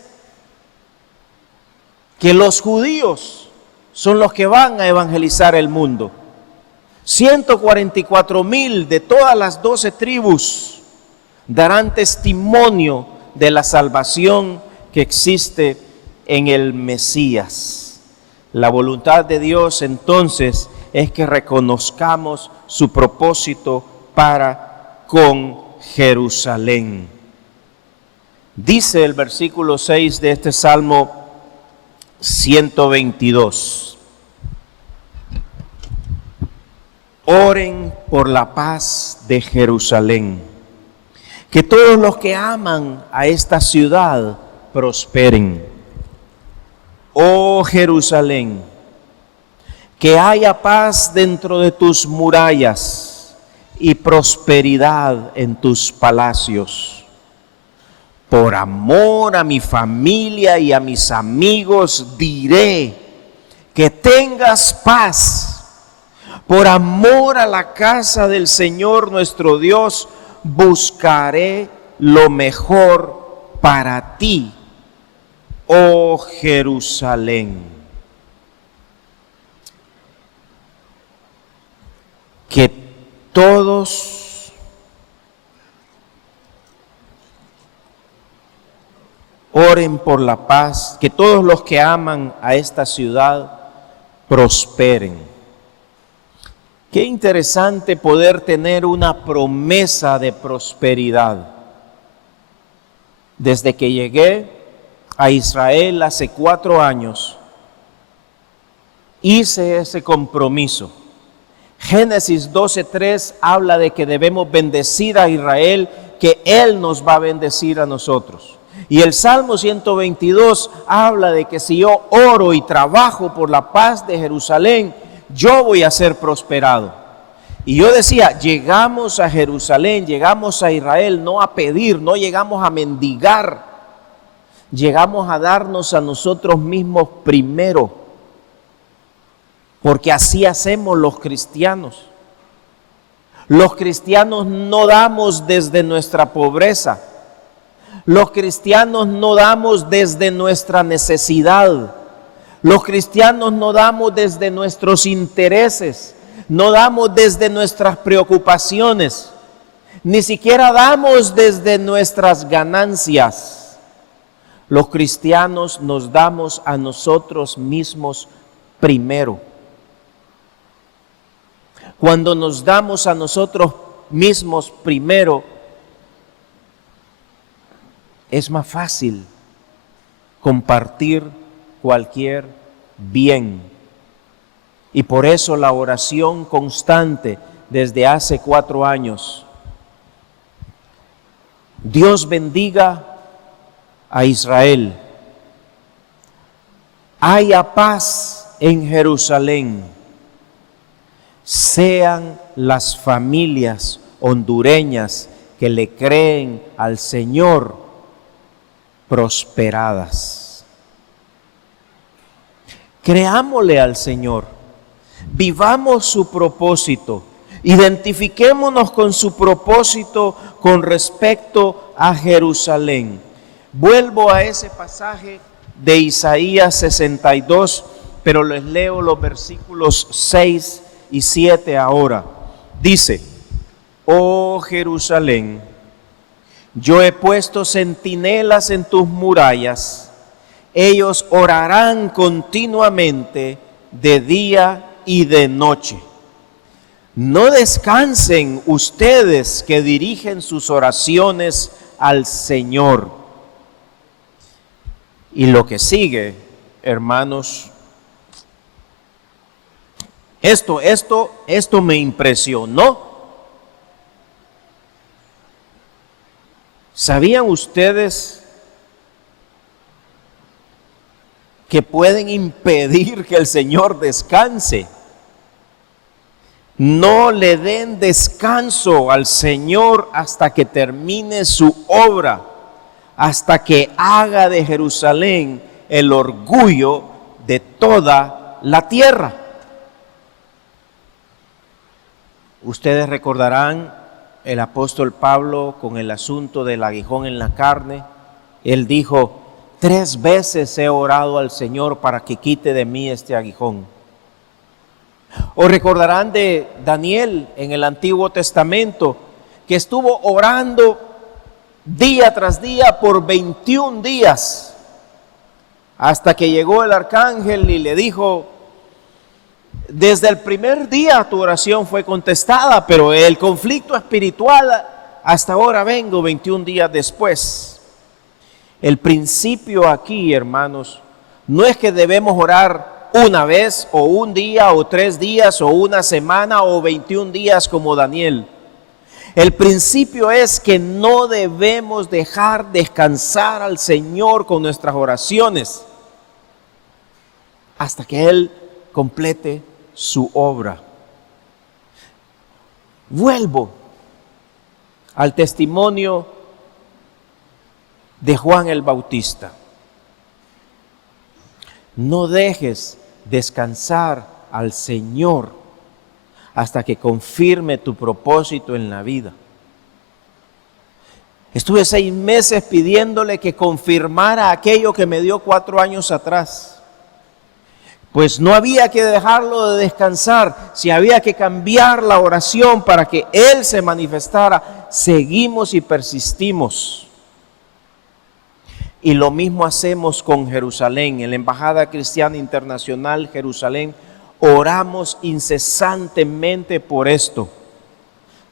que los judíos son los que van a evangelizar el mundo. 144,000 de todas las 12 tribus darán testimonio de la salvación que existe en el Mesías. La voluntad de Dios entonces es que reconozcamos su propósito para con Jerusalén. Dice el versículo 6 de este Salmo 122. Oren por la paz de Jerusalén. Que todos los que aman a esta ciudad prosperen. Oh Jerusalén, que haya paz dentro de tus murallas y prosperidad en tus palacios. Por amor a mi familia y a mis amigos diré que tengas paz. Por amor a la casa del Señor nuestro Dios, buscaré lo mejor para ti, oh Jerusalén. Que todos oren por la paz, que todos los que aman a esta ciudad prosperen. Qué interesante poder tener una promesa de prosperidad. Desde que llegué a Israel hace 4 años, hice ese compromiso. Génesis 12:3 habla de que debemos bendecir a Israel, que Él nos va a bendecir a nosotros. Y el Salmo 122 habla de que si yo oro y trabajo por la paz de Jerusalén, yo voy a ser prosperado. Y yo decía, llegamos a Jerusalén, llegamos a Israel, no a pedir, no llegamos a mendigar, llegamos a darnos a nosotros mismos primero, porque así hacemos los cristianos. Los cristianos no damos desde nuestra pobreza. Los cristianos no damos desde nuestra necesidad. Los cristianos no damos desde nuestros intereses. No damos desde nuestras preocupaciones. Ni siquiera damos desde nuestras ganancias. Los cristianos nos damos a nosotros mismos primero. Cuando nos damos a nosotros mismos primero, es más fácil compartir cualquier bien. Y por eso la oración constante desde hace 4 años. Dios bendiga a Israel. Haya paz en Jerusalén. Sean las familias hondureñas que le creen al Señor prosperadas. Creámosle al Señor, vivamos su propósito, identifiquémonos con su propósito con respecto a Jerusalén. Vuelvo a ese pasaje de Isaías 62, pero les leo los versículos 6 y 7 ahora. Dice: oh Jerusalén, yo he puesto centinelas en tus murallas, ellos orarán continuamente de día y de noche. No descansen ustedes que dirigen sus oraciones al Señor. Y lo que sigue, hermanos, esto me impresionó. ¿Sabían ustedes que pueden impedir que el Señor descanse? No le den descanso al Señor hasta que termine su obra, hasta que haga de Jerusalén el orgullo de toda la tierra. Ustedes recordarán el apóstol Pablo con el asunto del aguijón en la carne. Él dijo: 3 veces he orado al Señor para que quite de mí este aguijón. O recordarán de Daniel en el Antiguo Testamento, que estuvo orando día tras día por 21 días, hasta que llegó el arcángel y le dijo: desde el primer día tu oración fue contestada, pero el conflicto espiritual hasta ahora vengo 21 días después. El principio aquí, hermanos, no es que debemos orar una vez o un día o 3 días o una semana o 21 días como Daniel. El principio es que no debemos dejar descansar al Señor con nuestras oraciones hasta que Él complete su obra. Vuelvo al testimonio de Juan el Bautista. No dejes descansar al Señor hasta que confirme tu propósito en la vida. Estuve 6 meses pidiéndole que confirmara aquello que me dio 4 años atrás. Pues no había que dejarlo de descansar, si había que cambiar la oración para que Él se manifestara, seguimos y persistimos. Y lo mismo hacemos con Jerusalén, en la Embajada Cristiana Internacional Jerusalén, oramos incesantemente por esto.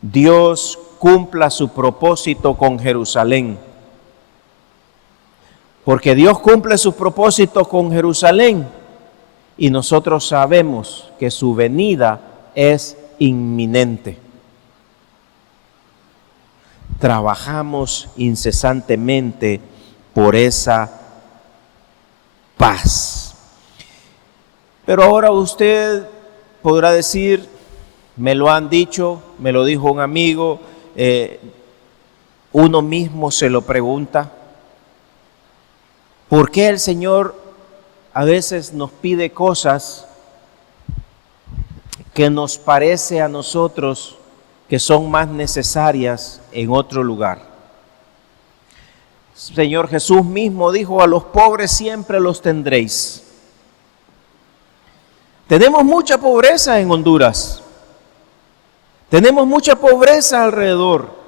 Dios cumpla su propósito con Jerusalén. Porque Dios cumple su propósito con Jerusalén y nosotros sabemos que su venida es inminente. Trabajamos incesantemente por esa paz. Pero ahora usted podrá decir: me lo han dicho, me lo dijo un amigo, uno mismo se lo pregunta. ¿Por qué el Señor a veces nos pide cosas que nos parece a nosotros que son más necesarias en otro lugar? Señor Jesús mismo dijo: a los pobres siempre los tendréis. Tenemos mucha pobreza en Honduras. Tenemos mucha pobreza alrededor.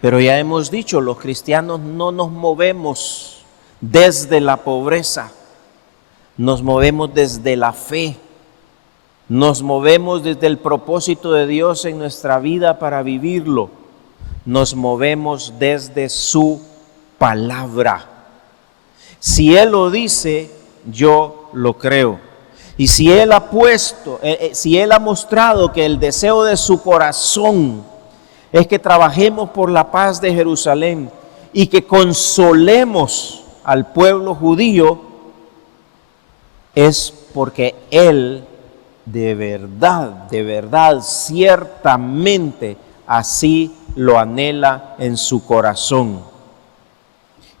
Pero ya hemos dicho, los cristianos no nos movemos desde la pobreza. Nos movemos desde la fe. Nos movemos desde el propósito de Dios en nuestra vida para vivirlo. Nos movemos desde su palabra. Si Él lo dice, yo lo creo. Y si Él ha si Él ha mostrado que el deseo de su corazón es que trabajemos por la paz de Jerusalén y que consolemos al pueblo judío, es porque Él de verdad, ciertamente así lo anhela en su corazón.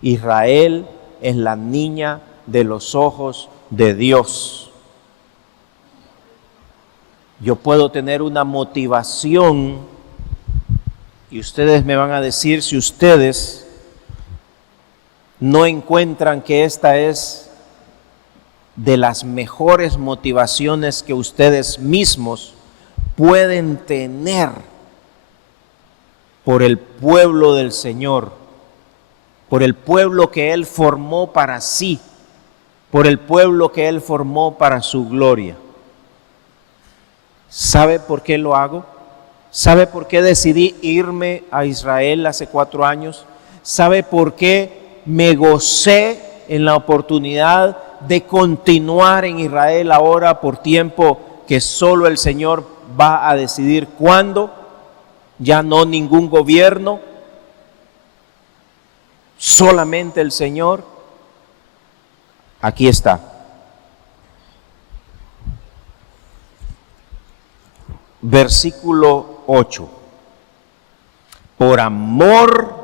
Israel es la niña de los ojos de Dios. Yo puedo tener una motivación y ustedes me van a decir si ustedes no encuentran que esta es de las mejores motivaciones que ustedes mismos pueden tener por el pueblo del Señor, por el pueblo que Él formó para sí, por el pueblo que Él formó para su gloria. ¿Sabe por qué lo hago? ¿Sabe por qué decidí irme a Israel hace 4 años? ¿Sabe por qué me gocé en la oportunidad de continuar en Israel ahora por tiempo que solo el Señor va a decidir cuándo? ya no ningún gobierno, solamente el Señor. Aquí está. Versículo 8. Por amor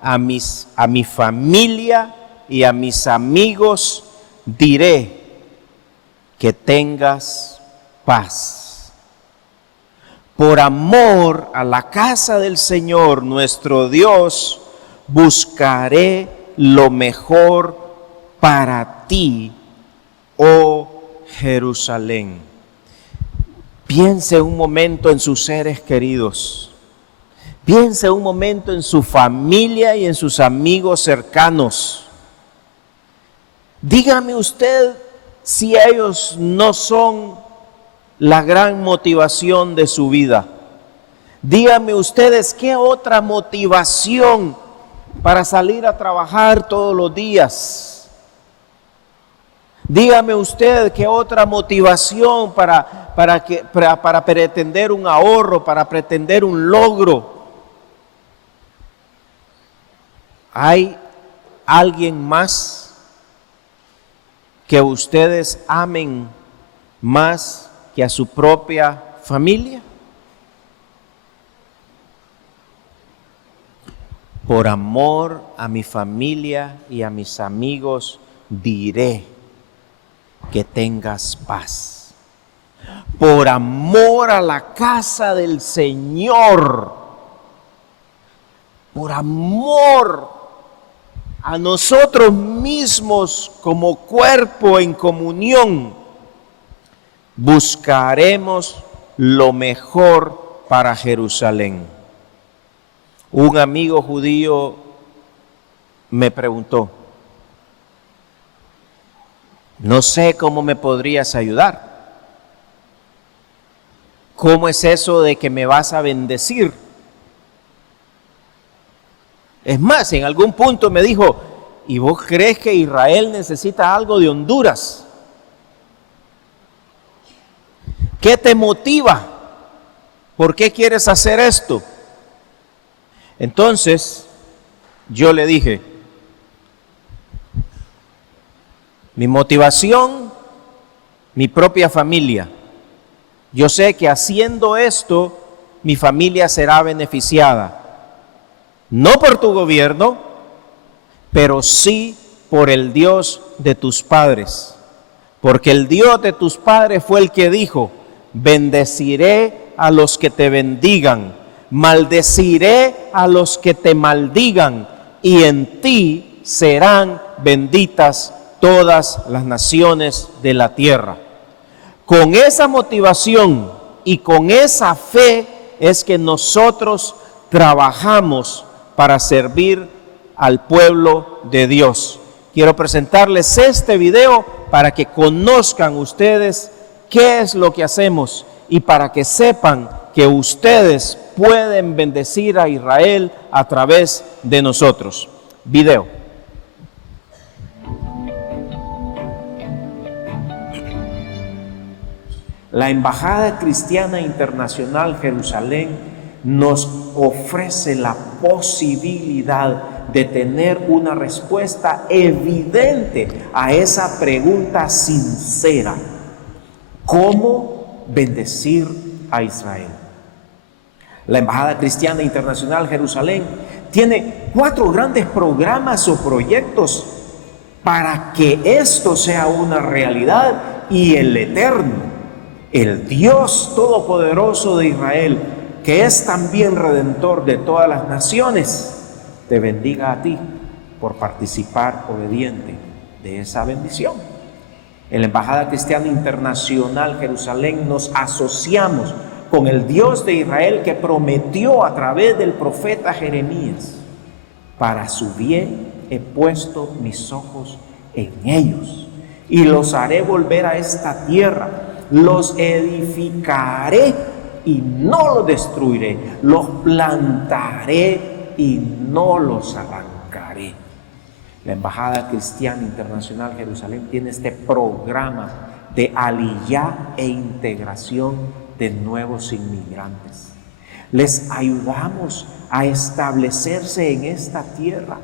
a mi familia y a mis amigos diré que tengas paz. Por amor a la casa del Señor nuestro Dios, buscaré lo mejor para ti, oh Jerusalén. Piense un momento en sus seres queridos. Piense un momento en su familia y en sus amigos cercanos. Dígame usted si ellos no son la gran motivación de su vida. Díganme ustedes qué otra motivación para salir a trabajar todos los días. Dígame usted qué otra motivación para pretender un ahorro, para pretender un logro. ¿Hay alguien más que ustedes amen más que a su propia familia? Por amor a mi familia y a mis amigos diré que tengas paz. Por amor a la casa del Señor, por amor a nosotros mismos como cuerpo en comunión, buscaremos lo mejor para Jerusalén. Un amigo judío me preguntó, no sé cómo me podrías ayudar. ¿Cómo es eso de que me vas a bendecir? Es más, en algún punto me dijo, ¿y vos crees que Israel necesita algo de Honduras? ¿Qué te motiva? ¿Por qué quieres hacer esto? Entonces, yo le dije, mi motivación, mi propia familia. Yo sé que haciendo esto, mi familia será beneficiada. No por tu gobierno, pero sí por el Dios de tus padres. Porque el Dios de tus padres fue el que dijo, bendeciré a los que te bendigan, maldeciré a los que te maldigan, y en ti serán benditas todas las naciones de la tierra. Con esa motivación y con esa fe es que nosotros trabajamos para servir al pueblo de Dios. Quiero presentarles este video para que conozcan ustedes qué es lo que hacemos y para que sepan que ustedes pueden bendecir a Israel a través de nosotros. Video. La Embajada Cristiana Internacional Jerusalén nos ofrece la posibilidad de tener una respuesta evidente a esa pregunta sincera: ¿cómo bendecir a Israel? La Embajada Cristiana Internacional Jerusalén tiene 4 grandes programas o proyectos para que esto sea una realidad y el Eterno, el Dios Todopoderoso de Israel, que es también Redentor de todas las naciones, te bendiga a ti por participar obediente de esa bendición. En la Embajada Cristiana Internacional Jerusalén nos asociamos con el Dios de Israel que prometió a través del profeta Jeremías: para su bien he puesto mis ojos en ellos y los haré volver a esta tierra, los edificaré y no los destruiré, los plantaré y no los arrancaré. La Embajada Cristiana Internacional Jerusalén tiene este programa de aliyá e integración de nuevos inmigrantes. Les ayudamos a establecerse en esta tierra,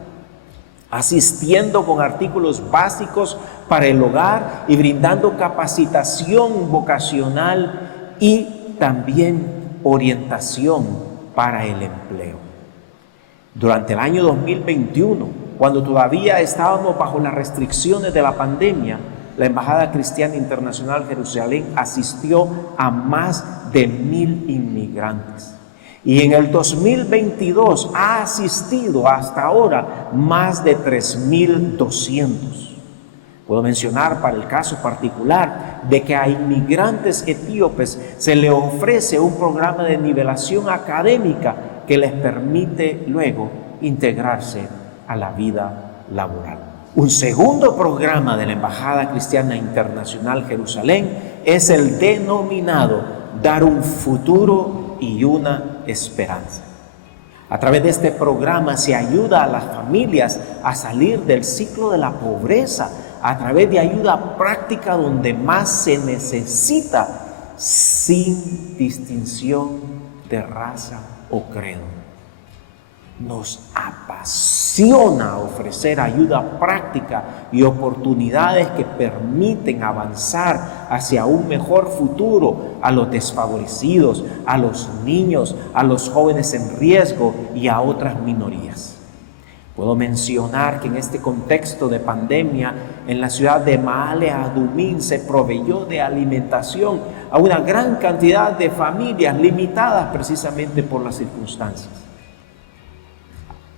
asistiendo con artículos básicos para el hogar y brindando capacitación vocacional y también orientación para el empleo. Durante el año 2021, cuando todavía estábamos bajo las restricciones de la pandemia, la Embajada Cristiana Internacional Jerusalén asistió a más de 1,000 inmigrantes. Y en el 2022 ha asistido hasta ahora más de 3,200. Puedo mencionar para el caso particular de que a inmigrantes etíopes se les ofrece un programa de nivelación académica que les permite luego integrarse a la vida laboral. Un segundo programa de la Embajada Cristiana Internacional Jerusalén es el denominado Dar un futuro y una esperanza. A través de este programa se ayuda a las familias a salir del ciclo de la pobreza a través de ayuda práctica donde más se necesita, sin distinción de raza o credo. Nos apasiona ofrecer ayuda práctica y oportunidades que permiten avanzar hacia un mejor futuro a los desfavorecidos, a los niños, a los jóvenes en riesgo y a otras minorías. Puedo mencionar que en este contexto de pandemia, en la ciudad de Maale Adumim se proveyó de alimentación a una gran cantidad de familias limitadas precisamente por las circunstancias.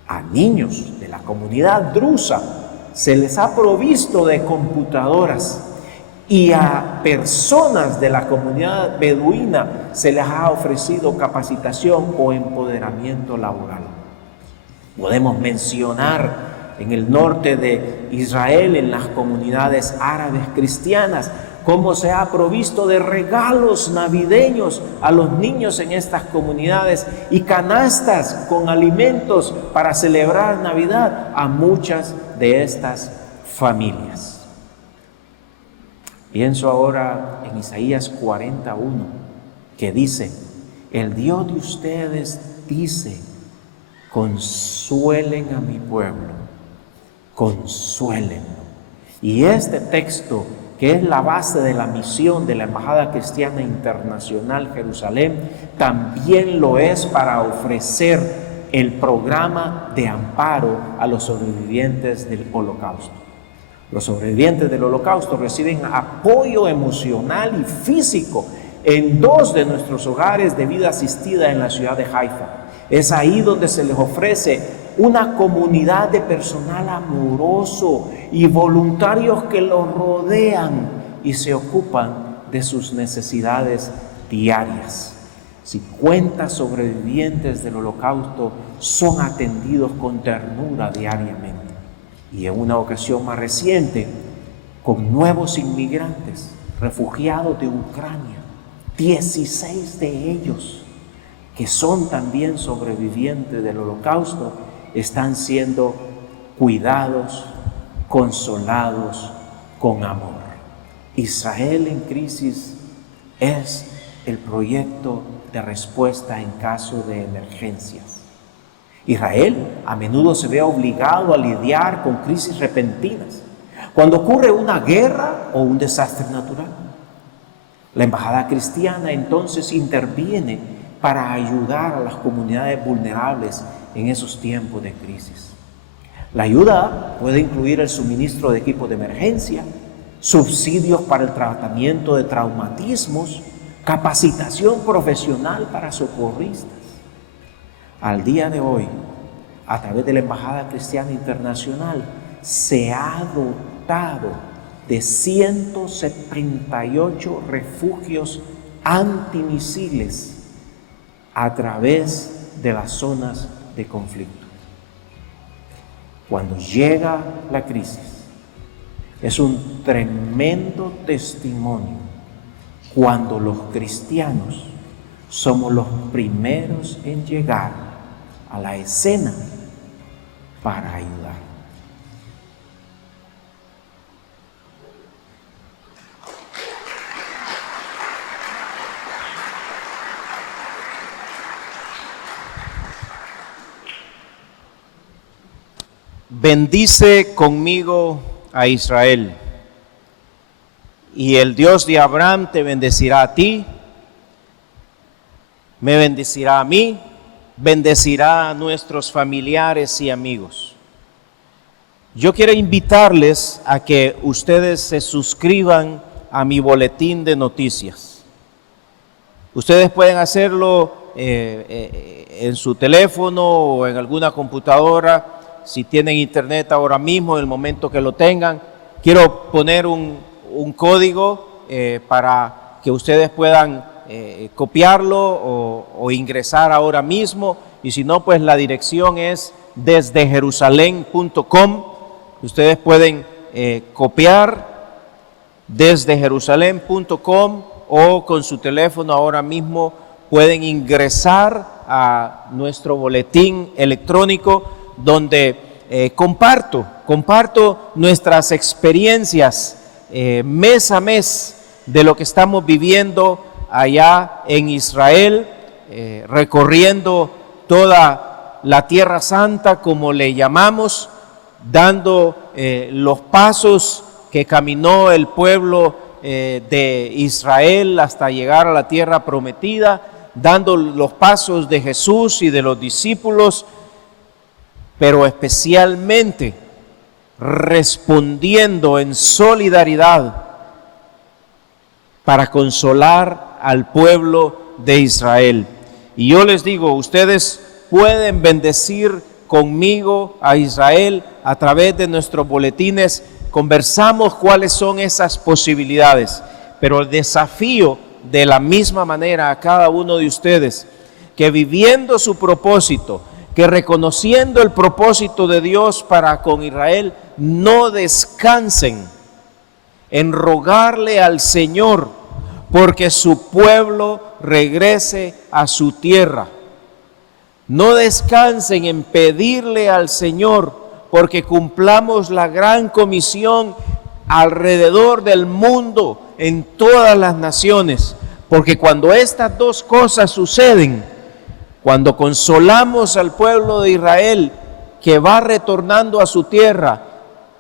A niños de la comunidad drusa se les ha provisto de computadoras y a personas de la comunidad beduina se les ha ofrecido capacitación o empoderamiento laboral. Podemos mencionar en el norte de Israel, en las comunidades árabes cristianas, cómo se ha provisto de regalos navideños a los niños en estas comunidades y canastas con alimentos para celebrar Navidad a muchas de estas familias. Pienso ahora en Isaías 41, que dice: el Dios de ustedes dice, consuelen a mi pueblo, consuélenlo. Y este texto, que es la base de la misión de la Embajada Cristiana Internacional Jerusalén, también lo es para ofrecer el programa de amparo a los sobrevivientes del Holocausto. Los sobrevivientes del Holocausto reciben apoyo emocional y físico en 2 de nuestros hogares de vida asistida en la ciudad de Haifa. Es ahí donde se les ofrece una comunidad de personal amoroso y voluntarios que los rodean y se ocupan de sus necesidades diarias. 50 sobrevivientes del Holocausto son atendidos con ternura diariamente. Y en una ocasión más reciente, con nuevos inmigrantes, refugiados de Ucrania, 16 de ellos, que son también sobrevivientes del Holocausto, están siendo cuidados, consolados con amor. Israel en crisis es el proyecto de respuesta en caso de emergencias. Israel a menudo se ve obligado a lidiar con crisis repentinas, cuando ocurre una guerra o un desastre natural. La Embajada Cristiana entonces interviene para ayudar a las comunidades vulnerables en esos tiempos de crisis. La ayuda puede incluir el suministro de equipos de emergencia, subsidios para el tratamiento de traumatismos, capacitación profesional para socorristas. Al día de hoy, a través de la Embajada Cristiana Internacional, se ha dotado de 178 refugios antimisiles a través de las zonas de conflicto. Cuando llega la crisis, es un tremendo testimonio cuando los cristianos somos los primeros en llegar a la escena para ayudar. bendice conmigo a Israel, y el Dios de Abraham te bendecirá a ti, me bendecirá a mí, bendecirá a nuestros familiares y amigos. Yo quiero invitarles a que ustedes se suscriban a mi boletín de noticias. Ustedes pueden hacerlo en su teléfono o en alguna computadora, si tienen internet ahora mismo, en el momento que lo tengan. Quiero poner un código para que ustedes puedan copiarlo o ingresar ahora mismo, y si no, pues la dirección es desdejerusalem.com. Ustedes pueden copiar desdejerusalem.com, o con su teléfono ahora mismo pueden ingresar a nuestro boletín electrónico, donde comparto nuestras experiencias mes a mes de lo que estamos viviendo allá en Israel, recorriendo toda la Tierra Santa, como le llamamos, dando los pasos que caminó el pueblo de Israel hasta llegar a la tierra prometida, dando los pasos de Jesús y de los discípulos, pero especialmente respondiendo en solidaridad para consolar al pueblo de Israel. Y yo les digo, ustedes pueden bendecir conmigo a Israel a través de nuestros boletines. Conversamos cuáles son esas posibilidades, pero el desafío de la misma manera a cada uno de ustedes, que viviendo su propósito, que reconociendo el propósito de Dios para con Israel, no descansen en rogarle al Señor porque su pueblo regrese a su tierra. No descansen en pedirle al Señor porque cumplamos la gran comisión alrededor del mundo, en todas las naciones. Porque cuando estas dos cosas suceden, cuando consolamos al pueblo de Israel que va retornando a su tierra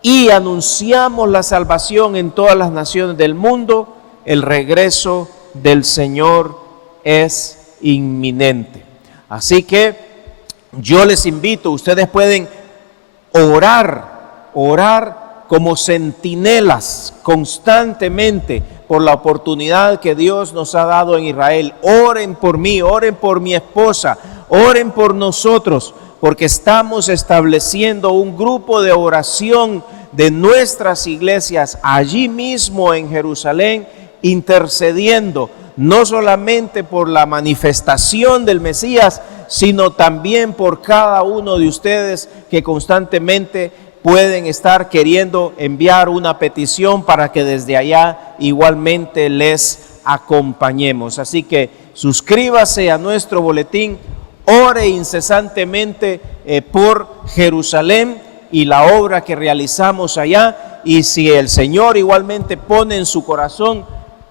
y anunciamos la salvación en todas las naciones del mundo, el regreso del Señor es inminente. Así que yo les invito, ustedes pueden orar como centinelas constantemente por la oportunidad que Dios nos ha dado en Israel. Oren por mí, oren por mi esposa, oren por nosotros, porque estamos estableciendo un grupo de oración de nuestras iglesias allí mismo en Jerusalén, intercediendo no solamente por la manifestación del Mesías, sino también por cada uno de ustedes que constantemente pueden estar queriendo enviar una petición para que desde allá igualmente les acompañemos. Así que suscríbase a nuestro boletín, ore incesantemente por Jerusalén y la obra que realizamos allá, y si el Señor igualmente pone en su corazón,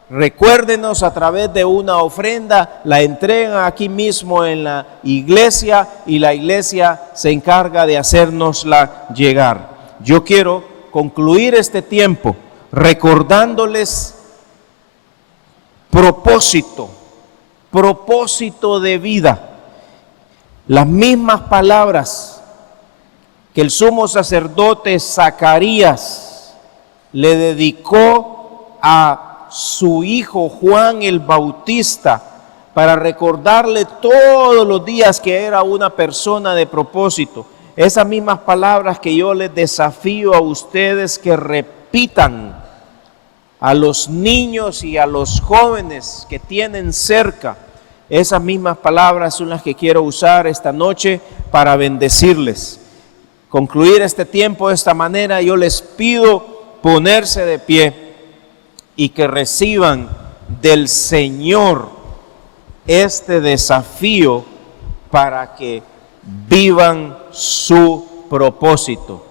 recuérdenos a través de una ofrenda, la entregan aquí mismo en la iglesia y la iglesia se encarga de hacérnosla llegar. Yo quiero concluir este tiempo recordándoles propósito de vida. Las mismas palabras que el sumo sacerdote Zacarías le dedicó a su hijo Juan el Bautista, para recordarle todos los días que era una persona de propósito. Esas mismas palabras que yo les desafío a ustedes que repitan a los niños y a los jóvenes que tienen cerca. Esas mismas palabras son las que quiero usar esta noche para bendecirles. Concluir este tiempo de esta manera, yo les pido ponerse de pie y que reciban del Señor este desafío para que vivan su propósito.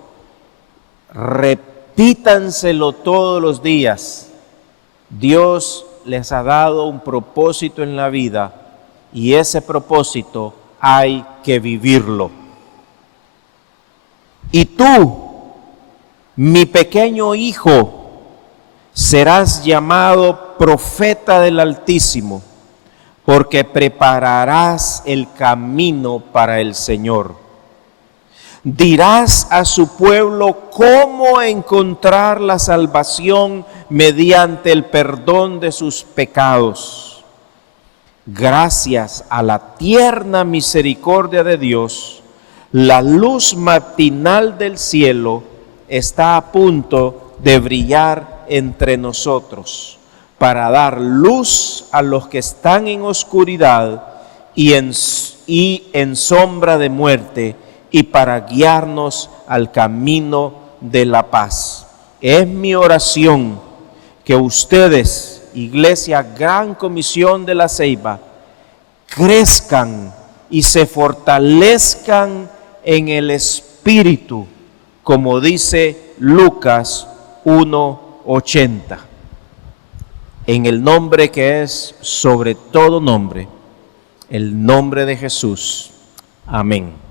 Repítanselo todos los días. Dios les ha dado un propósito en la vida y ese propósito hay que vivirlo. Y tú, mi pequeño hijo, serás llamado profeta del Altísimo, porque prepararás el camino para el Señor. Dirás a su pueblo cómo encontrar la salvación mediante el perdón de sus pecados. Gracias a la tierna misericordia de Dios, la luz matinal del cielo está a punto de brillar entre nosotros para dar luz a los que están en oscuridad y en sombra de muerte, y para guiarnos al camino de la paz. Es mi oración que ustedes, Iglesia Gran Comisión de la Ceiba, crezcan y se fortalezcan en el Espíritu, como dice Lucas 1:80. En el nombre que es sobre todo nombre, el nombre de Jesús. Amén.